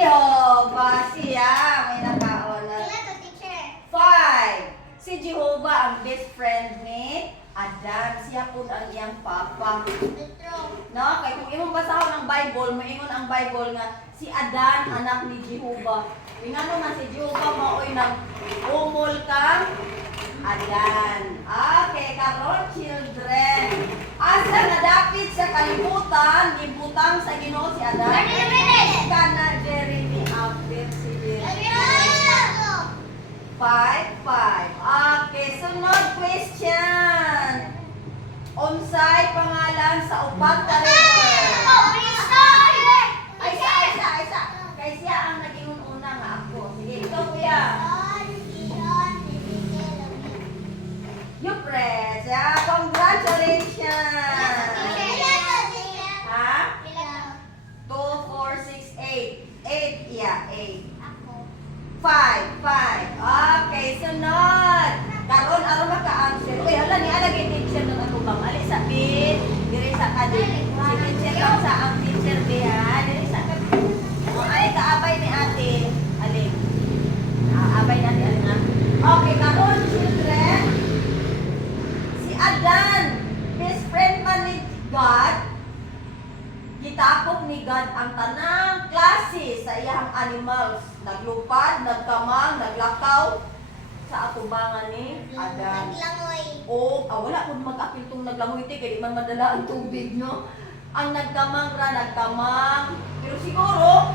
Jehovah siya. May nakaon na. Ilan to, teacher? 5. Si Jehovah ang best friend ni Adan. Siya po ang iyang papa. Petro. No? Kaya kung imong basahon ang Bible, maingon ang Bible nga si Adan anak ni Jehovah. Ingano na si Jehovah maoy nang umol kang Adan. Okay, karon children. Asa nadapit sa kalibutan, gibutang sa Ginoo si Adan. Kana Jeremy after si Jeremy. 5. Okay, sunod question. Unsay pangalan sa upat ka river? Ay, isa. Kay siya ang naging una nga ako. Sige, ito kuya. You press. Yeah, congratulations. Ha? 2, 4, 6, 8. 8, yeah, 8. 5. Okay, sunod. Karon aron maka-answer. Uy, hala ni ala gid teacher ng ako bang ali sa pin. Diri sa kadin. Si teacher lang sa ang teacher biya. Diri sa kadin. O ay kaabay ni ate. Ali. Abay ni ate ali na. Okay, karon children. Si Adan, best friend man ni God. Gitakop ni God ang tanang klase sa iyang animals. Naglupad, nagkamang, naglakaw sa atubangan ni Adan. O, wala kung mag-apil itong naglangoy ite, kaya di man madala ang tubig, no? Ang nagkamang nagkamang. Pero siguro,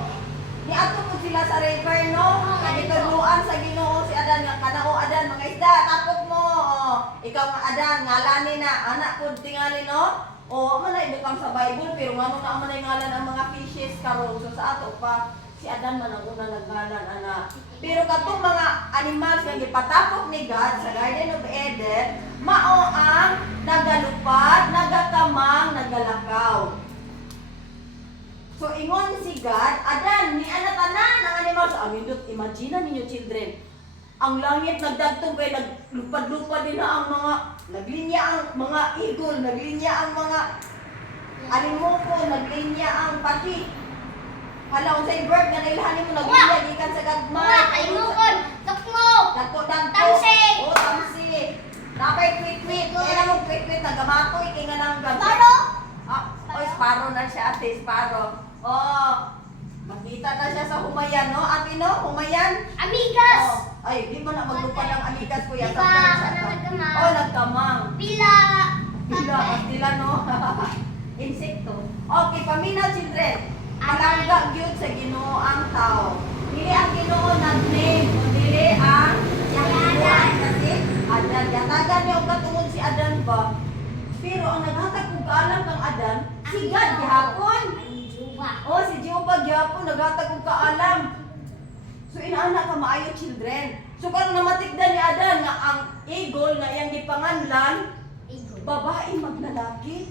niato po sila sa river, no? Kanituluan sa Ginoo si Adan, nga kanao Adan, mga isda, tapok mo. Ikaw nga Adan, ngalani na, anak po tingali, no? O, manay bukang sa Bible, pero nga nung naman ay ngalan ang mga fishes karon. So sa ato pa, si Adan man ang una naggalan, anak. Pero katong mga animals nga gipatapok ni God sa Garden of Eden, mao ang nagalupad, nagakamang, nagalakaw. So ingon si God, Adan, ni ana tanan ang animals. Ang indot, imagine ninyo children. Ang langit nagdagtong kay naglupad-lupad din na ang mga naglinya ang mga eagle, naglinya ang mga alimoko, naglinya ang pati. Hala unsay bird nga nailhanin mo naglinya gikan sa gagmay. Dagko. Tamsi. Oh, tamsi. Napay kwit-kwit. Kaya mo kwit-kwit nagamatoy kay nga nang gagmay. Sparrow? Sparrow na siya ate, sparrow. Oh. Makita na siya sa humayan, no? Ate, no? Humayan? Amigas. Ay, di mo na maglupad ang amigas, kuya. Diba? Sa Ano nagkamang? Oh, nagkamang. Pila. Pila, no? Insekto. Okay, paminaw, children. Malangga gyud sa Ginoo ang tao. Dili ang Ginoo nag-name, dili ang Adan. Kasi Adan, yatagan niya og katungod si Adan ba? Pero ang naghatag og kaalam kang Adan, si God gihapon. Oh, si Jehovah gyapon naghatag og kaalam. So inaana ka maayo children. So karon namatikdan ni Adan nga ang eagle nga iyang gipanganlan, babae maglalaki.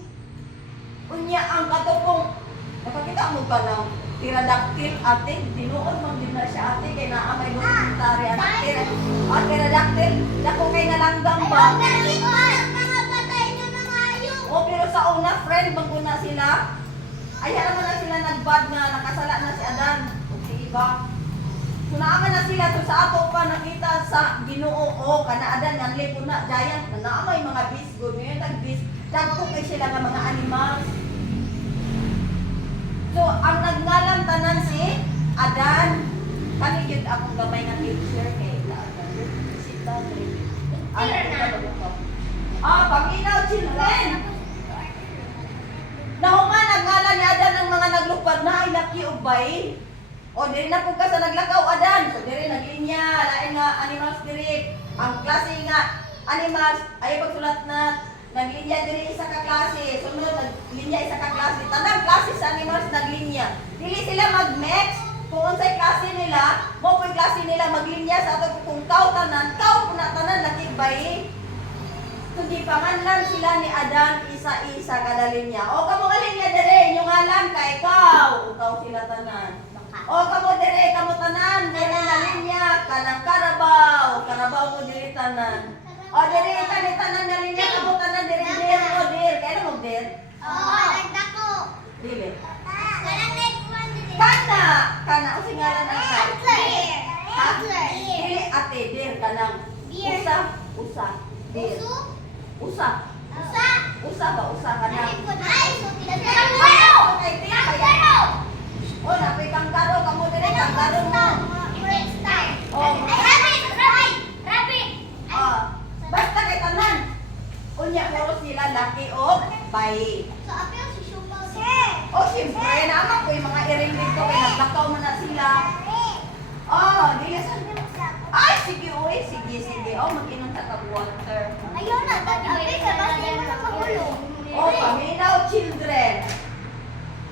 Unya ang katupong nakakita mo ka ng pterodactyl ate, tinuod man din na siya ate kay naamay mo komentary ate. Pterodactyl, dako kay nalanggam ba? O pero sa una friend maguna sila. Ay naman na sila nagbad nga nakasala na si Adan. Okay, iba. So naaman na sila so sa ato pa nakita sa Ginoo kana Adan nga lipo na giant na naamay mga beast good ngayon tag-beast. Dagko kay sila nga mga animals. So ang nagngalan tanan si Adan. Kani gyud akong gamay nga picture kay Adan. Sit down. Paminaw children. Nahuman nagngala ni Adan ng mga naglupad na ay laki og bay. O diri na pud ka sa naglakaw Adan. So diri naglinya lain nga animals diri. Ang klase nga animals ay pagsulat na naglinya diri isa ka klase. Sunod naglinya isa ka klase. Tanang klase sa animals naglinya. Dili sila mag-mix kung unsay klase nila, mo pud klase nila maglinya sa ato kung kaw tanan tanan laki bay. Kundi panganlan sila ni Adan isa-isa kada linya. O kamo ka linya dire, inyong alam kay ikaw. Ikaw sila tanan. O kamo dire, kamo tanan, dire na linya, kanang karabaw. Karabaw mo dire tanan. O dire kani tanan na linya, kamo tanan dire dir mo dir. Kaya mo dir? Oo, nagdako. Dili. Kanang next one dire. Kana! kana o singalan ang sa. Ha? Dili ate dir kanang usa, usa. Dir. Usa. Usa ba usa kanang. Ay, dir kaya. O napay kanggaro kamo dire kanggaro mo. Basta kay tanan. Unya puro sila laki o bayi. O siyempre naman ko yung mga iring dito kay naglakaw mo na sila. Oh, dili sa. Ay sige oy, sige. Oh, mag-inom ka tag water. Oh, paminaw children.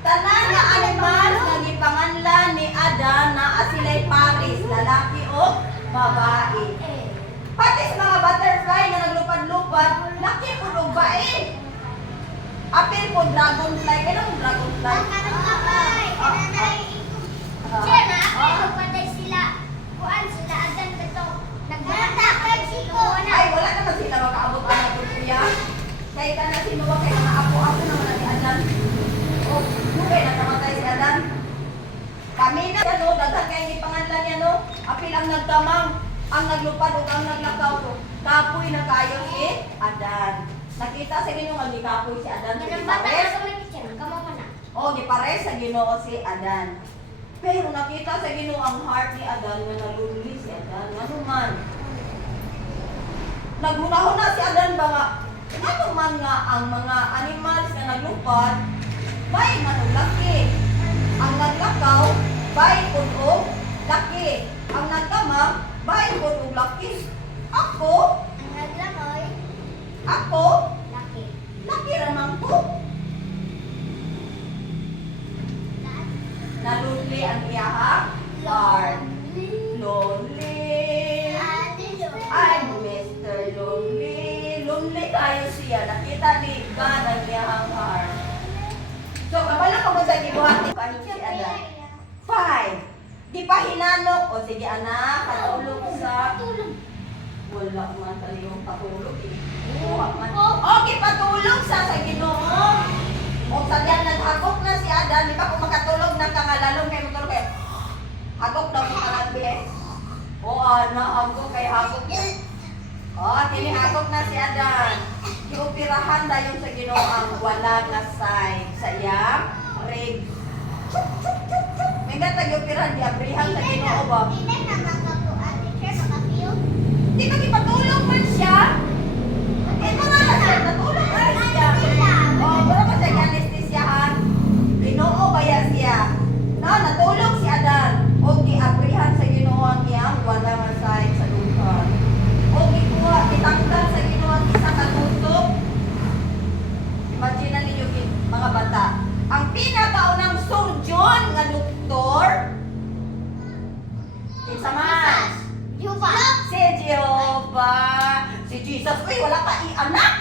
Tanan nga animal nga gipanganlan ni Adan na asilay pares, lalaki o babae. Pati sa mga butterfly na naglupad-lupad, laki po o bae. Apil po dragonfly, kailan dragonfly? Ay, wala naman sila makaabot ang natutuya. Kaya ka na sino ba kaya mga apo-apo naman na si Adan. O, bukay na namatay si Adan. Kami na, ano, daghan kayo ni panganlan yan, no? Apil ang nagtamang, ang naglupad o ang naglakaw, no? Kapoy na kayo si Adan. Nakita sa Ginoo nga gikapoy si Adan. O, gipares sa Ginoo si Adan. Pero nakita sa Ginoo ang heart ni Adan nga nalunli si Adan. Ano man? Naghunahuna si Adan ba nga? Ano man nga ang mga animals na naglupad, may manulaki. Ang naglakaw, bay punog, laki. Ang nagkamang, bay punog, laki. Ako, laki ramang ko. Nalunli ang iyahang heart. Lonely. I'm Mr. Lonely. Lonely kayo siya. Nakita ni God ang iyahang heart. So, kabala ko ba sa gibuhat ni kahit si Adan? 5. Di pa hinanok. O sige anak, katulog sa... Wala man taliyong patulog eh. Okay, patulog sa Ginoo. O sadyan naghagok na si Adan. Di ba kung makatulog na ka nga lalong kayo matulog kayo? Hagok na po kalagbe. O hagok kay hagok na. O, tinihagok na si Adan. Giupirahan na yung sa Ginoo ang wala nga side sa iyang rib. May nga tag-iupirahan, giabrihan sa Ginoo ba? Di ba ipatulog man siya? Ito nga lang siya, natulog man siya. O, wala pa siya anesthesiahan. Ginoo baya siya. Natulog si Adan. O, giabrihan sa Ginoo ang iyang wala nga side sa lupa. O, gikuha, itanggal sa Ginoo ang isa katusok. Imagine ninyo mga bata. Ang pinakaunang surgeon nga doktor, kinsa man? Si Jehovah. Si Jesus. Uy, wala pa i-anak.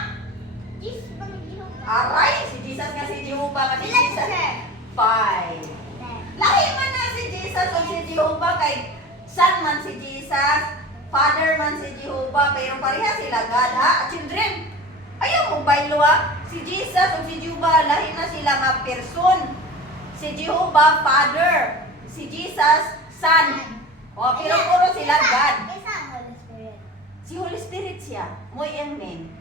Aray, si Jesus nga si Jehovah. Kasi Jesus. 5. Lahi man na si Jesus o si Jehovah kay son man si Jesus, father man si Jehovah, pero pareha sila God ha? Children, ayaw mo baylo ha? Si Jesus o si Jehovah, lahi na sila nga person. Si Jehovah, father. Si Jesus, son. O, pero puro sila God. Si Holy Spirit siya. Muy amen.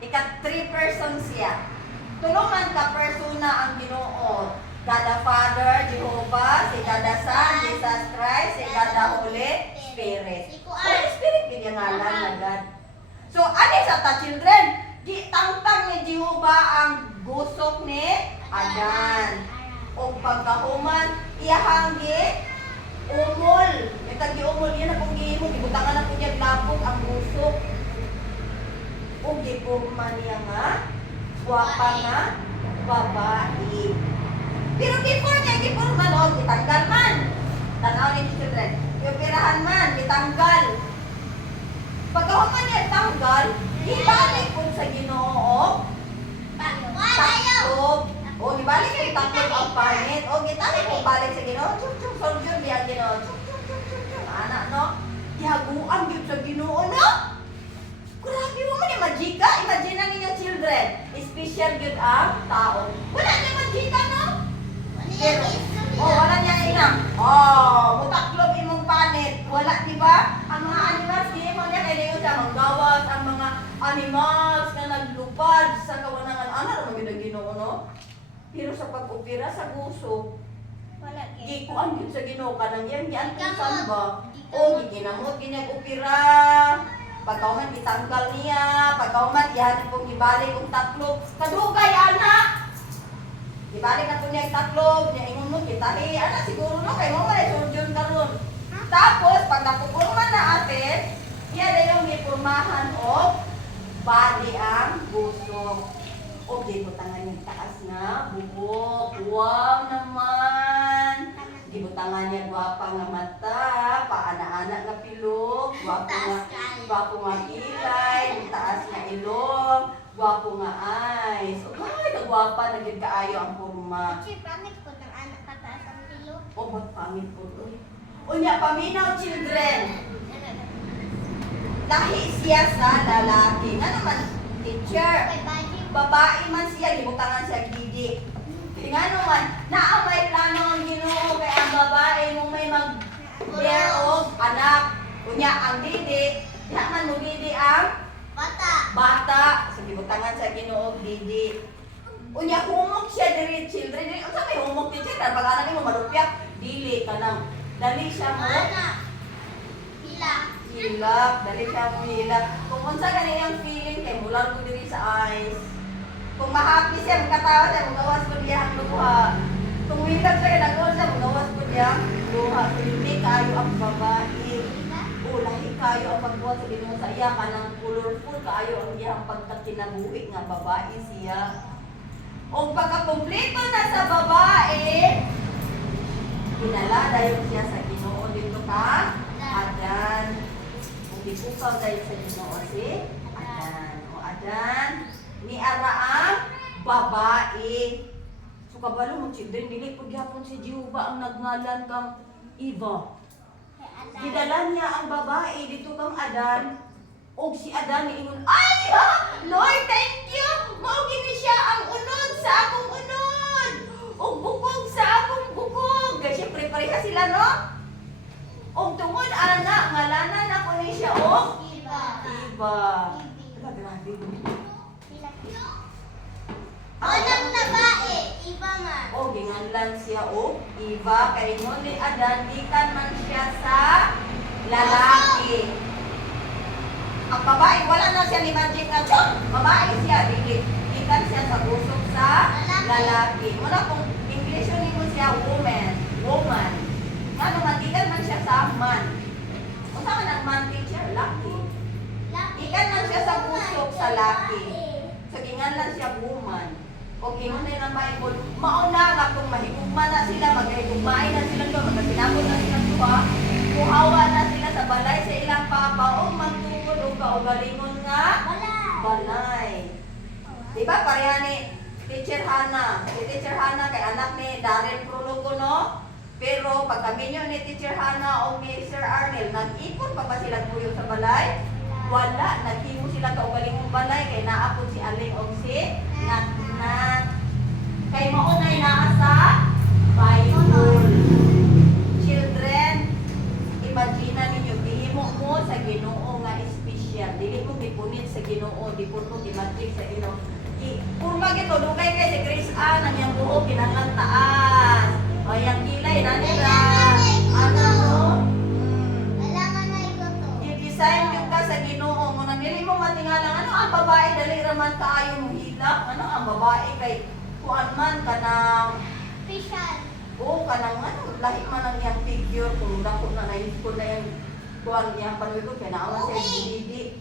Ika 3 persons siya. Tulungan ka persona ang Ginoo. God the Father, Jehovah, si God the Son, Jesus Christ, si God the Holy Spirit. Holy Spirit ginyangalan na God. So, ano sa ta children? Di tangtang ni Jehovah ang gusok ni Adan. O pagkahuman, iyahanggi umol. May tagi-umol yan akong gihimo. Gibutangan ako niya lapot ang gusok. O gipurma niya nga, swapa nga, babae. Pero before niya gipurma, no, itanggal man. Tanaw ninyo children. Ioperahan man, itanggal. Pagkahuman niya itanggal, ibalik po sa Ginoo. Taklob. O, ibalik niya taklob ang pangit. O, gitalik po balik sa Ginoo. Chuk-chuk, soldier niya Ginoo. Chuk-chuk, anak, no? Ihaguan yun sa Ginoo, no? Grabe mo man yung magika. Imagine na ninyo children. Special yun ang tao. Wala niya magika, no? Pero, wala niya inang. O, Pero sa pag-opera sa guso, Wala di ko ang sa Ginoo kanang yan giantusan ba? O giginamot ginyag opera. Pagkauman gitanggal niya, pagkauman gihanap kong gibalik kong tatlog. Kadugay anak. Gibalik na po niya yung tatlog, niya ingon mo kitahi. Ana siguro no kay mo man surgeon karon. Tapos pag napupurma na atin, iya na yung gipurmahan og bali ang gusto. O gibutangan yung taas na bubok. Wow naman. Gibutangan niya gwapa nga mata, paana-ana nga pilok, gwapo nga kilay, taas nga ilong, gwapo nga eyes. Ay, nagwapa na gid kaayo ang porma. Kasi pangit ko ng anak kataas ang kilo. O ba't pangit po uy? Unya, paminaw children. Lahi siya sa lalaki. Nga naman, teacher. Kay Buddy. Babae man siya, gibutangan siya gidi. Nga naman, naamay plano ang Ginoo kay ang babae mo may mag-bear og anak. Unya, ang didi, diha man mo didi ang bata. So, gibutangan sa Ginoo og didi. Unya, humok siya diri children. Dili, unsa may humok teacher? Kan pag anak mo marupyak, dili ka nang. Dali siya mo. Hilak, dali siya mo hilak. Kung unsa ganiyang feeling kay mular ko diri sa eyes. Kung ma-happy siya, magkatawa siya, magawas ko diya ang luha. Kung hilak siya, nagawas siya, magawas ko diya ang luha. So, hindi kayo ang babae. O, lahi kayo ang pagbuhat sa Ginoo sa iya ka ng colorful kayo ang iyang pagkakinabuhi nga babae siya. O pagkakumpleto na sa babae, kinala dayon siya sa Ginoo dito ka, Adan. Kung ikukaw dayon sa Ginoo si Adan. O Adan, ni ara ang babae. So kabalo mo children, dili pud gyapon si Jehovah ang nagngalan kang Eva. Gidala niya ang babae dito kang Adan. Og si Adan niingon, ay ha! Lord, thank you! Mao gini siya ang unod sa akong unod! Og bukog sa akong bukog! Kaya syempre pareha sila, no? Og tungod anak, ngalanan ako ni siya, og Eva. Grabe. Unang babae, iba man. O, ginganlan siya o Eva, kay ingon ni Adan, gikan man siya sa lalaki. Ang babae, wala na siya ni magic nga chon. Babae siya, gikan siya sa usok sa lalaki. Wala kung English yun mo siya woman. Ano man, gikan man siya sa man. O sa man ang man teacher, laki. Gikan man siya sa usok sa laki. So, ginganlan siya woman. Okay, ngunit ng Bible, mauna nga kung mahigugma na sila, maghigugmain na sila doon, magkasinabot na sila duha, kuhawa na sila sa balay sa ilang papa, o magtungod o kaugalingon nga, balay. Diba, pareha ni Teacher Hannah. Si Teacher Hannah kay anak ni Darren Prologo, no? Pero pag kami nyo ni Teacher Hannah o ni Sir Arnel, nag-ipon pa ba sila tuyo sa balay? Wala, naghimo sila kaugalingong balay, kay naapod si Aling o si Nat. Kay maunay naa sa Bible. Children, imagine ninyo, gihimo mo sa Ginoo nga espesyal. Dili mo gipunit sa Ginoo, di po mo gimagic sa Ginoo. Kung magito, dugay kay si Chris Ann, ang iyang buhok, kinanglang taas. O yung kilay, nanira. Ano mo? Kailangan na ito to. I-design yung ka sa Ginoo mo. Dili mo matingalang, ano ang babae, dali raman kaayo mo hilak. Ano ang babae kay kuan man kanang Official. o kanang ano lahi man ang iyang figure kung dako na ko na yung kuan niya panuyo kay naawa sa didi.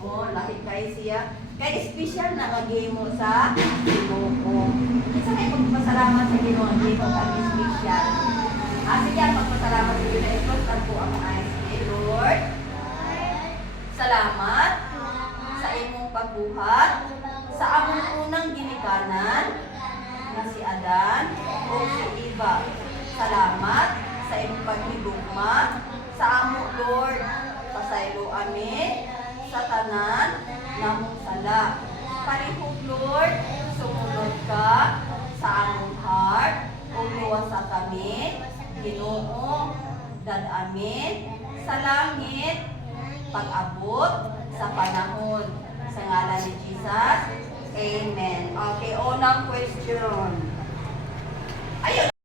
Oh, lahi kay siya. Kay special na kagay mo sa Ginoo. Isa kay pagpasalamat sa Ginoo ang Ginoo ang special. Sige, pagpasalamat sa Ginoo ito po ang eyes ni Lord. Salamat sa imong pagbuhat sa among unang ginikanan na si Adan o si Eva. Salamat sa imong paghigugma sa among Lord. Pasaylo amin sa tanan namong sala. Palihog Lord, sumunod ka sa among heart o luwasa kami. Ginoo, dad amin sa langit pag-abot sa panahon. Sa ngalan ni Jesus, Amen. Okay, all unang question. Ayun.